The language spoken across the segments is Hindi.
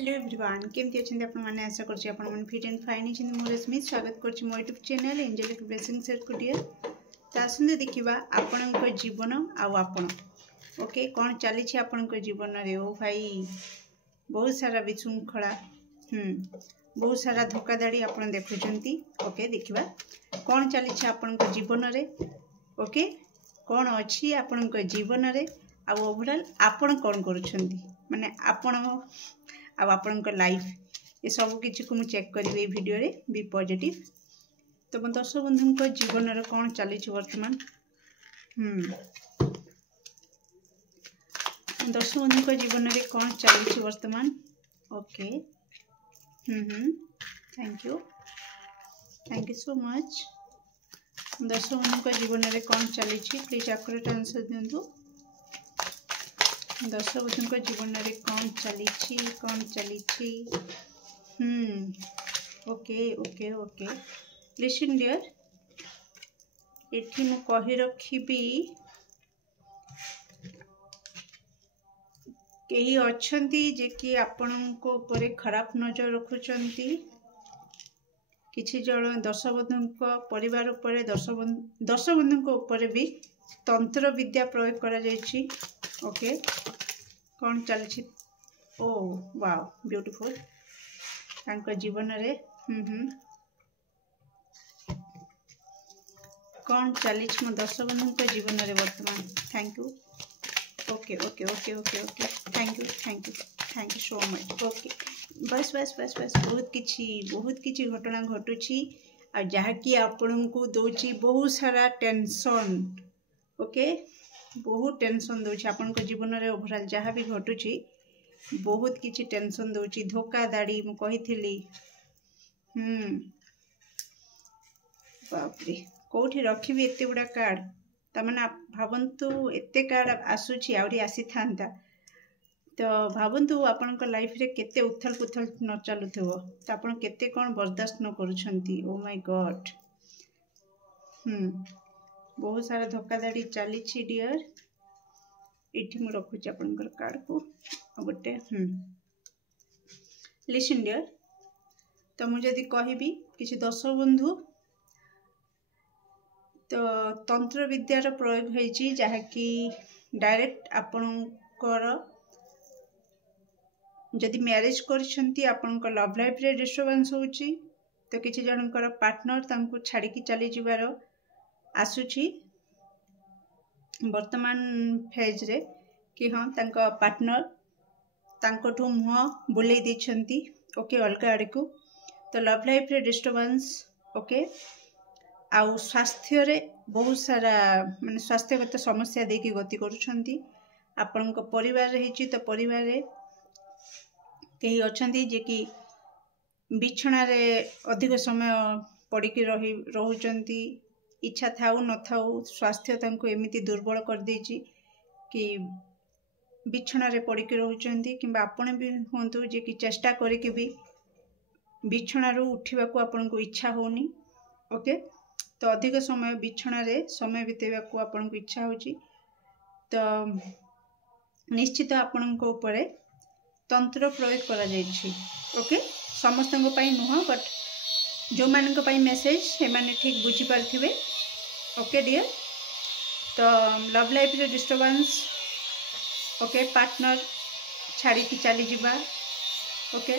हेलो एवरीवन केमती अच्छे आपण मैंने आशा कर फिट एंड फाइन अच्छे मोर स्मिथ स्वागत कर मो YouTube channel angelic blessing share कुडियर तो आसते देखा आपण जीवन आपण ओके कौन चली आपण जीवन रे ओ भाई बहुत सारा विशृंखला बहुत सारा धोखाधाड़ी आप देखुंट ओके देखा कौन चली आपण जीवन रे ओके कौन अच्छी आपण जीवन रे आ ओवरऑल आपण कौन करुछंती माने आपण आपण लाइफ ये सब किसी को चेक करी वीडियो रे बी पॉजिटिव तो दर्शक बंधु जीवन रे कौन चली वर्तमान दर्शक बंधु जीवन रे कौन चली वर्तमान okay thank you so much दर्शक बंधु जीवन रे कौन चली प्लीज एक्यूरेट आंसर दिंतु दर्शक बंधु जीवन रे कौन चली okay okay okay listen dear एठी मु कहि रखिबी केही अछंती जे कि आपनको ऊपर खराब नजर रखुचंती किछि जण दर्शक बंधु परिवार ऊपर दर्शक बंधु ऊपर भी तंत्र विद्या प्रयोग करा जायछि ओके कौन चलछि ओ वाओ ब्यूटीफुल तांको जीवन रे कौन चली मो दर्शक बंधु जीवन रे वर्तमान thank you okay okay okay okay okay thank you so much okay बस बस बस बस बहुत किछि घटना घटुछि आ जहाँकि आपण को दौची बहुत सारा टेंशन ओके बहुत टेंशन दौची आपण को जीवन रे ओवरऑल जहाँ भी घटुछि बहुत किछि टेंशन दौची धोखाधाड़ी मु कहिथिली बाप रे कोठी रखिबी एते गुडा कार्ड तमने भावंतु एते कार्ड आसुछि आउरी आसी थांता तो भावंतु आपण को लाइफ रे केते उथल पुथल न चलुथबो तो आपण केते कोन बर्दाश्त न करूछंती ओ माय गॉड बहुत सारा धोखाधाड़ी चली डियर इठी मु रखुची आपनकर कार्ड को गोटे लिसन डियर तो मु जदी कहिबी किछि दर्शक बंधु तो तंत्र विद्यार प्रयोग होइछि जहा कि डायरेक्ट आपनकर जदि मैरिज करछंती आपनकर लव लाइफ रे डिस्टर्बेंस होउछि तो किछि जनकर पार्टनर तांको छाड़ी की चली जिवार आसुछि वर्तमान फेज रे कि हाँ तांको पार्टनर तांकोठू मुह बुले दी ओके अलग आड़ को तो लव लाइफ रे डिस्टर्बेंस ओके आउ स्वास्थ्य रे बहुत सारा माने स्वास्थ्यगत समस्या देखि गति करूछंती आपण को परिवार रही तो परिवार रे कई अछंती जे कि बिछणा रे अधिक समय पड़ी की रहुचंती इच्छा थाउ न थाउ स्वास्थ्य तांको एमिति दुर्बल कर देछि कि बिछणा रे पड़ी की रहुचंती किंबा आपण भी होंतु जे कि चेष्टा करे कि भी बिछणा रो उठिबा को आपण को इच्छा होनी ओके तो अधिक समय बिछणा रे समय बितेबा को आपण को इच्छा होची तो निश्चित आपण को ऊपर तंत्र प्रयोग करा जायछि ओके समस्त को पई नुह बट जो मान को पई मेसेज से माने ठीक बुझी पारथिबे ओके डियर तो लव लाइफ रे डिस्टर्बेंस ओके पार्टनर छाड़ी की चली जिबा ओके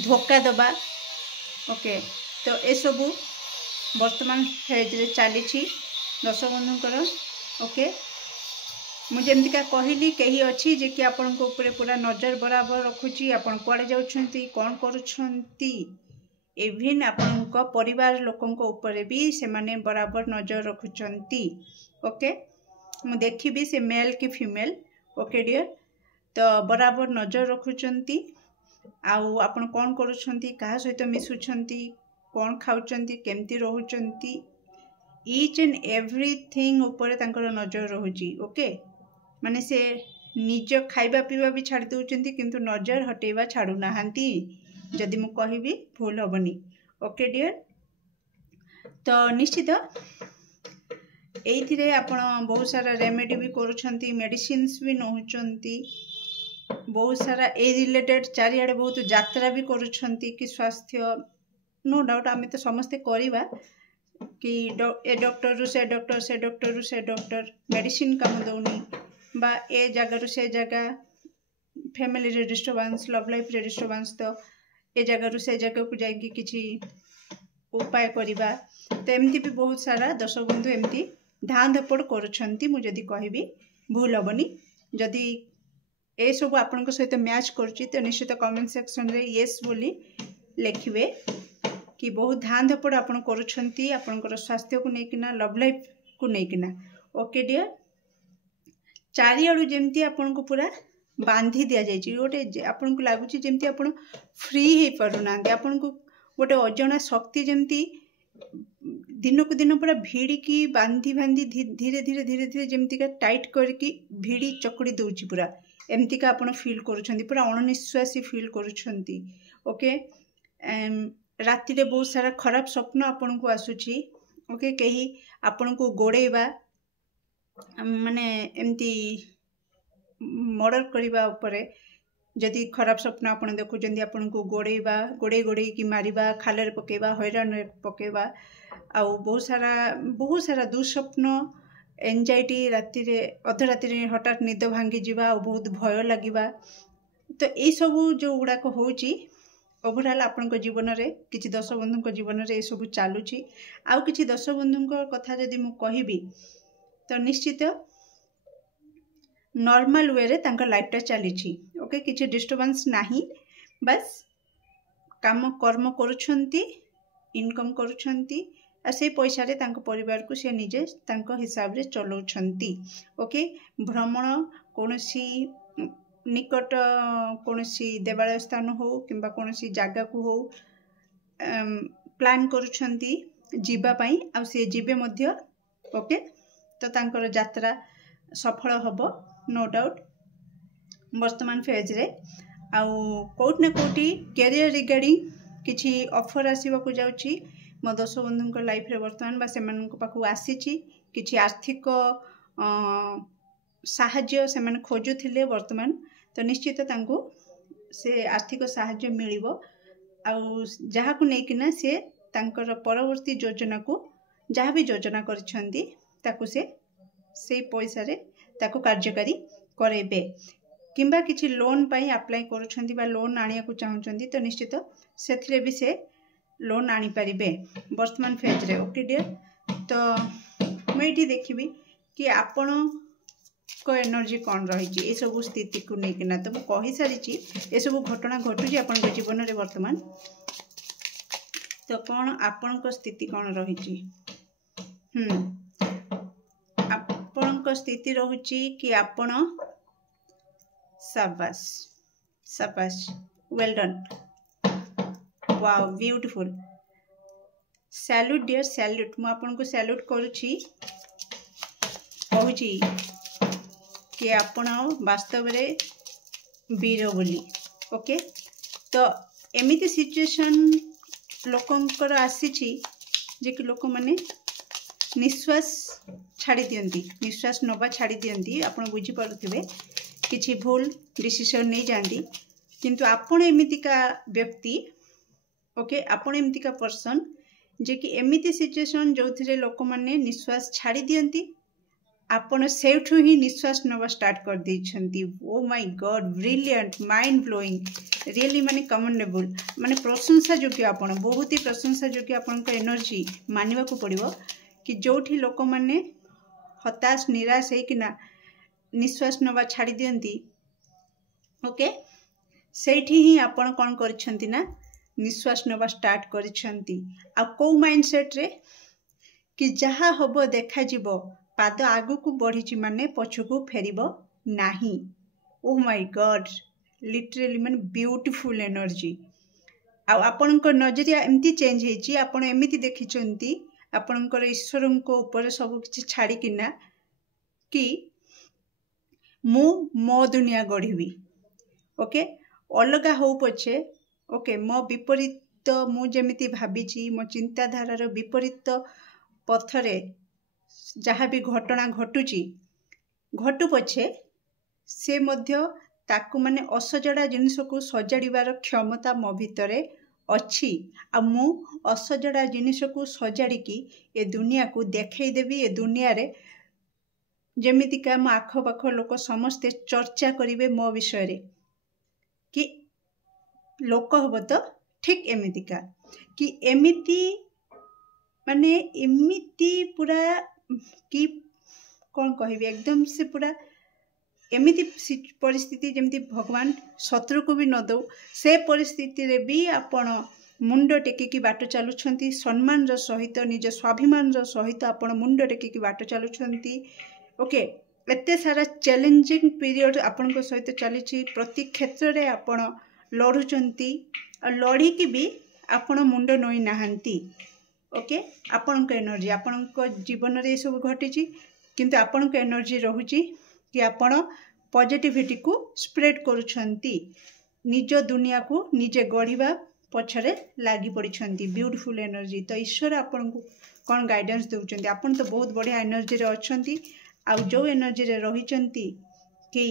धोखा दबा ओके तो ए सबु वर्तमान फेज रे चली दर्शक बंधुकर ओके मुझे कहली कही अच्छी जे कि आपण को ऊपर पूरा नजर बराबर रखुची आपण कुआडे जाउछंती कौन करूछंती इवन आपण को परिवार लोकन को ऊपर भी से माने बराबर नजर रखुचंती ओके मु देखिबी से मेल कि फीमेल ओके डियर तो बराबर नजर रखुचंती आउ आपण कौन करूछंती कहा सहित मिसुछंती कौन खाउचंती केमती रहुचंती ईच एंड एवरीथिंग ऊपर तांकर नजर रहुची ओके माने से निज खाइबा पीवा भी छाड़ दउचंती किंतु नजर हटेबा छाड़ू नाहंती जदि मु कहिबी भूल हबनी ओके डियर तो निश्चित एइथिरे आपण बहुत सारा रेमेडी भी करूछंती मेडिसिन्स भी नहुचंती बहुत सारा ए रिलेटेड चारिआडे बहुत यात्रा भी करुछंती कि स्वास्थ्य नो डाउट आम तो समस्ते करवा कि ए डॉक्टर रु से डॉक्टर से डॉक्टर रु से डॉक्टर मेडिसिन काम दौनी बा ए जगार से जगह फैमिली रे डिस्टर्बेंस लव लाइफ रे डिस्टर्बेंस तो ए जगार से जगह को जाइए किसी उपाय करवा तो एमती भी बहुत सारा दर्शक बंधु एमती धान धपड़ करुछंती मु जदी कहबी भूल हेनी जदि ए सब आपण सहित मैच करुच्ची तो निश्चित कमेंट सेक्शन रे येस बोली लिखिए कि बहुत ध्यान धपड़ आपण करुछंती आपणकर स्वास्थ्य को लेकिना लव लाइफ को लेकिना ओके डियर चारिआडू जेमती आपण को पूरा बांधी दिया जाइए गोटे आपन को लगुच जमी आप फ्री हो पारना आपन को गोटे अजଣା शक्ति जमती दिन को दिन पूरा भिड़िकी बांधी बांधी धीरे धीरे धीरे धीरे जमतीका टाइट करके भिड़ी चकड़ी दूची पूरा एमतीका आपन फील करुछंती पूरा अणनिश्वासी फील करुछंती ओके राति रे बहुत सारा खराब स्वप्न आपन को आसुची ओके कहीं आपन को गोड़ेबा माने एमती मर्डर करने उपरे जदि खराब स्वप्न आप देखुं आपन को गोड़ेबा गोड़े गोड़े कि मारिबा खाल पकेबा हैरान पकेबा आउ बहुत सारा दुस्वप्न एंजाइटी राति रे अध राति हठात निद भांगी जावा आ बहुत भय लगिबा तो यही सब जो गुड़ाक होची ओवरऑल आपण जीवन रे किछि दर्शक बंधु जीवन रे सब चलुची आउ किछि दर्शक बंधु कथा जदि मु कहिबी तो निश्चित नॉर्मल वे रे तांका लाइफटा चली ओके किछि डिस्टर्बेंस नहीं बस काम कर्म करुछंती इनकम करुछंती आ से पैसा रे तांको परिवार को से निजे तांको हिसाब रे चलाउछंती ओके भ्रमण कोनोसी निकट कोनोसी देवालय स्थान हो किंबा कोनोसी जागा को हो प्लान करुछंती जीवा पई आ से जीवे मध्य ओके तो तांकर यात्रा सफल हबो नो डाउट वर्तमान फेज रे आउ कोट ना कोटी कैरियर रिगार्डिंग किछि ऑफर आसीबा को जाउची मो दर्शक बंधुक लाइफ रे वर्तमान बा सेमानक पाखु आसीची किछि आर्थिक साहाय्य सेमान खोजुथिले वर्तमान तो निश्चित तांको से आर्थिक साहाय्य मिलिबो आउ जहा को नेकिना से तांकर परवर्ती योजना को जहाँ भी योजना करिछंती ताकु से पैसा रे ताकु कार्यकारी करेबे किंबा किछि लोन पाई अप्लाई करुछंती बा लोन आनिया को चाहुछंती तो निश्चित सेथिरे भी से लोन आनी परिबे वर्तमान फेज रे ओके डियर तो मैं एठी देखिबी कि आपण को एनर्जी कौन रही ए सब स्थिति को लेकिना तो मुझे कही सारी ए सब घटना घटुची आपण जीवन रे वर्तमान तो कौन आपण को स्थिति कौन रही आपण स्थिति रहुची कि आपण शाबाश शाबाश well done wow beautiful salute dear salute मु आपण को सैल्यूट करूची कहूची कि आपण वास्तव रे वीर बोली ओके तो एमिति सिचुएशन लोकंकर आसीची जे कि लोक माने निश्वास छाड़ी दियंती निश्वास नवा छाड़ी दियंती आपण बुझी पारुथिबे किछि भूल डिसीजन नहीं जानती किंतु आपण एमितिका व्यक्ति ओके आपण एमितिका पर्सन जे कि एमिति सिचुएशन जो थिरे लोक माने निश्वास छाड़ी दियंती आपण सेठु ही निश्वास नवा स्टार्ट कर दैछंती oh my god brilliant mind blowing really माने कमेंडेबल माने प्रशंसा योग्य आपण बहुत ही प्रशंसा योग्य आपण को एनर्जी मानिबा को पड़िबो कि जोठी लोक माने हताश निराश है कि ना निश्वास नवा छाड़ी दियंती ओके सेठी ही आपण कोन करछंती ना निश्वास नवा स्टार्ट करछंती आ को माइंडसेट रे कि जहा होबो देखा जिवो पाद आगु को बढ़ी माने पछकू फेरिबो नाही ओ माय गॉड लिटरली माने ब्यूटीफुल एनर्जी आ आपणक नजरिया एमती चेंज हेची आपण एमिति देखिचंती आपणकर ईश्वर को ऊपर सब किछि छाड़ी किना कि मु मो दुनिया गढ़ी ओके अलग हो पछे ओके मो विपरीत मु जेमिति भाबीची मो चिंताधारार विपरीत पथरे जहाँ भी घटना घटुची घटु पछे से मध्य ताकू माने असजड़ा जिनिस को सजाड़िबार क्षमता मो भितरे अच्छी आ मु असजड़ा जिनिस को सजाड़िकी ए दुनिया को देखई देवी। ए दुनिया रे जेमितिका मो आख पाख लोक समस्ते चर्चा करिवे मो विषय रे कि लोक हब तो ठीक एमितिका कि एमिति माने एमिति पूरा कि कौन कहबी एकदम से पूरा एमिति परिस्थिति जमती भगवान शत्रु को भी न दो से परिस्थिति रे भी आपण मुंड टेकिकी बाट चलुछंती सम्मान रो सहित निज स्वाभिमान रो सहित आपण मुंड टेकिकी बाट चलुछंती। ओके एते सारा चैलेंजिंग पीरियड आपण को सहित चलीछि प्रति क्षेत्र रे आपण लढुचंती आ लड़ी की भी आपण मुंड नई नाहंती। ओके आपण को एनर्जी आपण को जीवन रे सब घटिछि किंतु आपण को एनर्जी रहुछि कि आपण पॉजिटिविटी को स्प्रेड करुछंती निज दुनिया को निजे गढ़िबा पछरे लागी पड़िछंती ब्यूटीफुल एनर्जी। तो ईश्वर आपण को कौन गाइडेंस देउछंती आपण तो बहुत बढ़िया एनर्जी रे अछंती आ जो एनर्जी रे रहिछंती कि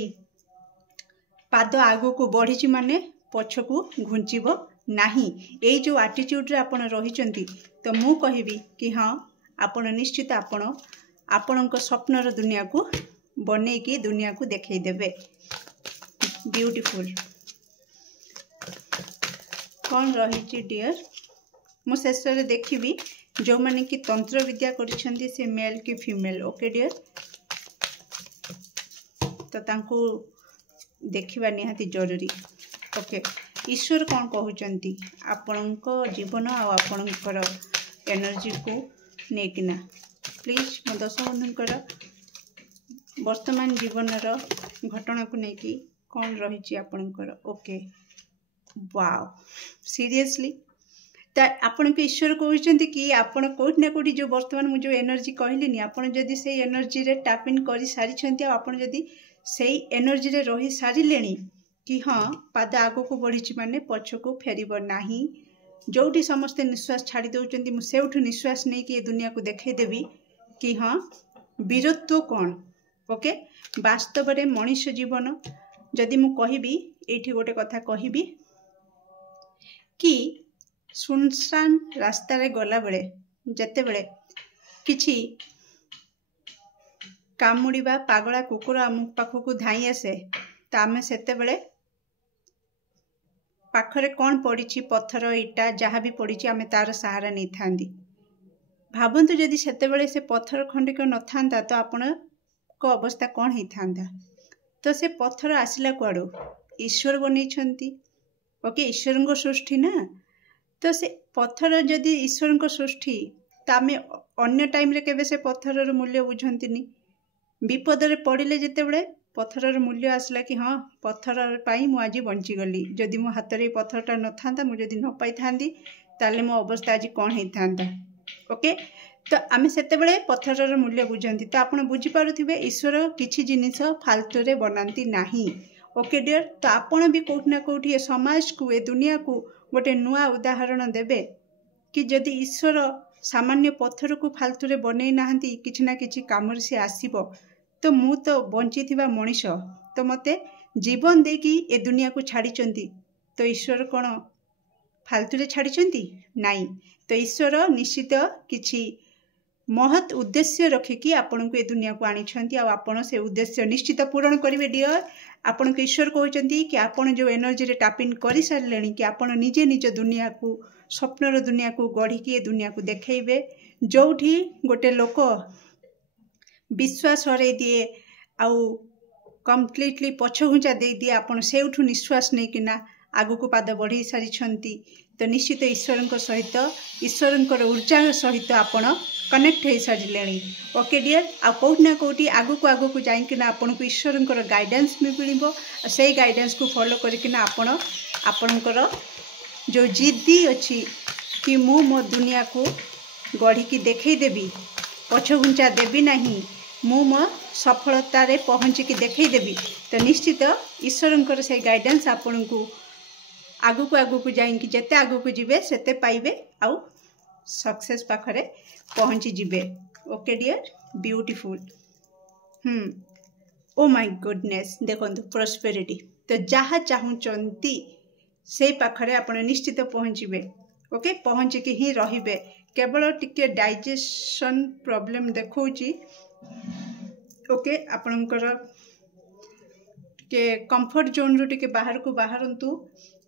पाद आगो को बढ़िछि माने पछ को घुंचीबो नाही ए जो एटीट्यूड रे आपण रहिछंती। तो मु कहबी कि हां आपण निश्चित आपणक स्वप्नर दुनिया को बने की दुनिया को देखई देबे। ब्यूटीफुल कौन रही डियर मु शेष रे देखिबी जो माने कि तंत्र विद्या करिसेंती से मेल की फीमेल। ओके डियर तो तांको देखिबा निहाती जरूरी। ओके ईश्वर कौन कहउचंती आपणक जीवन आ आपणकर एनर्जी को नेकिना प्लीज मो दर्शक बंधुंकर वर्तमान जीवन घटना को लेकिन कौन रही आपणकर। ओके वाओ सीरियसली तो आपण के ईश्वर कहते कि आपण कोठी ना कोठी जो वर्तमान मुझे जो एनर्जी कहली आपण जदि से एनर्जी रे टैप इन कर सारी आपण जदि से एनर्जी रे रही सारे कि हाँ पाद आगो को बढ़ी माने पछ को फेरब नाही जोठी समस्ते निश्वास छाड़ी दौरान मुझे निश्वास नहीं कि दुनिया को देखई देवी कि हाँ वीरत्व कौन। ओके वास्तव रे मनीष जीवन जदि मु कहबी एठी गोटे कथा कहबी कि सुनसान रास्ता रे गला बेले जते बेले किछि कामुड़ीबा पागला कुकुर आम पाखक धाई आसे तो आम सेते बेले पाखरे कौन पड़ी पत्थर इटा जहाँ भी पड़ी आम तार सहारा नहीं थांदी। भावंतु जदि सेते बेले से पत्थर खंडिक न था तो आपण को अवस्था कौन ही था। तो से पत्थर आसला कुआड़ू ईश्वर बनई। ओके ईश्वर सृष्टि ना तो से पत्थर जदि ईश्वर सृष्टि तो आम अन्य टाइम रे केबे से पत्थर मूल्य बुझंतिनी विपद रे पड़िले जेते बेले पत्थर मूल्य आसला कि हाँ पत्थर पाई मु आज बंचीगली जदि मो हाथ में पत्थरटा न था मुझे न पाई था ताले मो अवस्था आज कौन ही था। ओके तो आम से पत्थर मूल्य बुझंती तो आपण बुझीपारे ईश्वर किसी जिनिस फालतू रे बनाती नाही। ओके डियर तो आपण भी कोठी ना कोठी समाज को ए दुनिया को गोटे नुआ उदाहरण देबे कि जदि ईश्वर सामान्य पत्थर को फालतू रे बनै नाहंती किछि ना किछि काम से आसीबो तो मु तो बंची थिबा मनीष तो मते जीवन देकी ए दुनिया को छाड़ी तो ईश्वर कौन फालतू रे छाड़ी नाई। तो ईश्वर निश्चित किछि महत् उद्देश्य रखिकी आपण को ए दुनिया को आनी आपण से उद्देश्य निश्चित पूरण करेंगे डियर। आपण को ईश्वर कहते कि आपण जो एनर्जी रे टैप इन कर सारे कि आपण निजे निज दुनिया को स्वप्नर दुनिया को गढ़ी दुनिया को देखइबे जोठी गोटे लोक विश्वास हरई दिए आउ कम्प्लीटली पछघुंचा दे दिए आपण से निश्वास नहीं किना आगु को पाद बढ़ी सारी तो निश्चित ईश्वर सहित ईश्वर ऊर्जा सहित आपण कनेक्ट हो सारे। ओके डियर आ कौटी ना कौटी आगु को जाइकिना आपण को ईश्वर गाइडेंस भी मिल से गाइडेंस को फॉलो करकिना आपणकर जो जिद्दी अच्छी कि मु मो दुनिया को गढ़ी की देखई देवी पछघुंचा देवी नहीं मु मो सफलता रे पहुँचिकी देखई देवी तो निश्चित ईश्वर से गाइडेंस आपण को आगु को जाइकी जेते आगु को जीवे सेते पाइबे आउ सक्सेस पाखरे पहुँची जीवे। Okay dear beautiful oh my goodness देखो प्रोस्पेरिटी तो जहाँ चाहूँचंती से पाखरे आपण निश्चित पहुँचे ओके पहुँचिकी ही रहिबे केवल टिके डाइजेशन प्रॉब्लम देखौची ओके आपणकर के कंफर्ट जोन रू टिके बाहर को बाहरंतु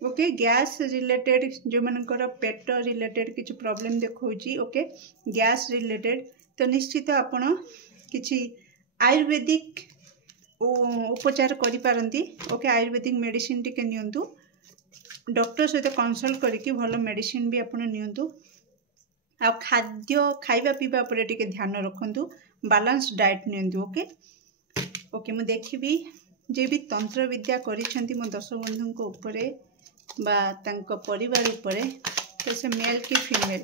ओके गैस रिलेटेड जो मनकर पेट रिलेटेड किछि प्रॉब्लम देखौची ओके गैस रिलेटेड तो निश्चित आपण किछि आयुर्वेदिक उपचार करि पारंती ओके आयुर्वेदिक मेडिसिन टिके नियंतु डॉक्टर सहित कंसल्ट करके भल मेडिसिन भी आपण नियंतु आ खाद्य खाइबा पीबा पर टिके ध्यान रखंतु बैलेंस डाइट नियंतु ओके ओके मु देखिबी जे भी तंत्र विद्या करिसेंती मो दश बंधु को ऊपरे बा तांको परिवार ऊपरे तो से मेल की फीमेल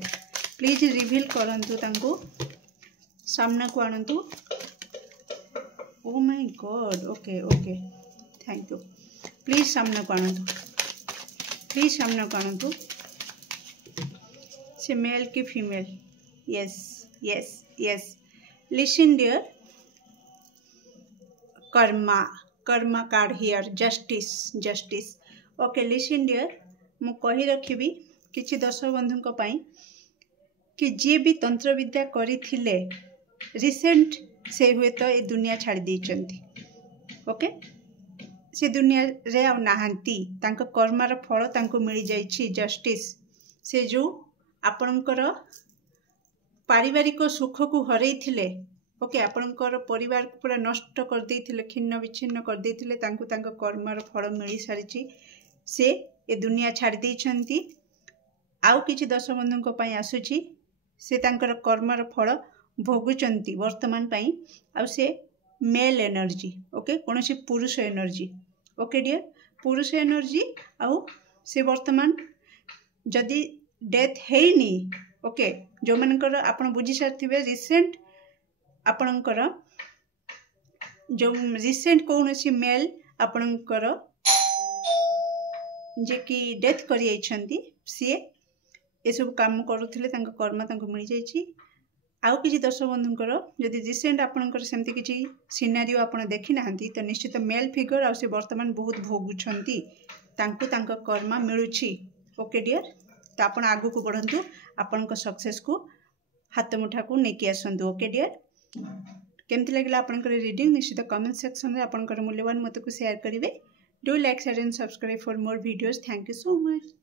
प्लीज रिवील करंतु तांको सामना को आनंतु oh my god okay okay thank you please सामना को आनंतु प्लीज सामना को आनंतु से मेल की female yes yes yes listen dear karma karma card here justice justice okay listen dear मु कहि रखिबी किछि दश बंधु को पाई कि जे भी तंत्र विद्या करिथिले रिसेंट से हुए तो ये दुनिया छाड़ देइचंती ओके से दुनिया रे आ नाहंती तांको कर्मार फल तांको मिल जाइछि जस्टिस से जो आपणकर पारिवारिक सुख को हरैथिले ओके आपणकर परिवार को पूरा नष्ट कर देइथिले खिन्न विच्छिन्न कर देइथिले तांको तांको कर्मार फल मिल सारिछि से ये दुनिया छाड़ देइचंती आउ किछि दश बंधु को पाई आसुछि से तांकर कर्मार फल भोगुचंती वर्तमान पाई आ से मेल एनर्जी ओके कौन सी पुरुष एनर्जी ओके डियर पुरुष एनर्जी आउ से वर्तमान जदि डेथ हेनी ओके जो मनकर आपण बुझी सारथिबे रिसेंट आपणकर जो रिसेंट कौन सी मेल आपणकर जे कि डेथ करि आइछंती से ए सब काम करूथिले तांका कर्म तांको मिल जाइछि आउ किछि दश बंधुंकर जदि रिसेंट आपणकर सेमती किछि सिनारियो आपण देखि नाहंती तो निश्चित मेल फिगर आ से वर्तमान बहुत भोगुछंती तांको तांका कर्म मिलुछि ओके डियर तो आपण आगु को बढ़ंतु आपनका सक्सेस को हाथ मुठा को नेकी आसंतु ओके डियर केमती लागला आपनकर रीडिंग निश्चित कमेंट सेक्शन रे आपनकर मूल्यवान मत को शेयर करिवे do like share and subscribe for more videos thank you so much.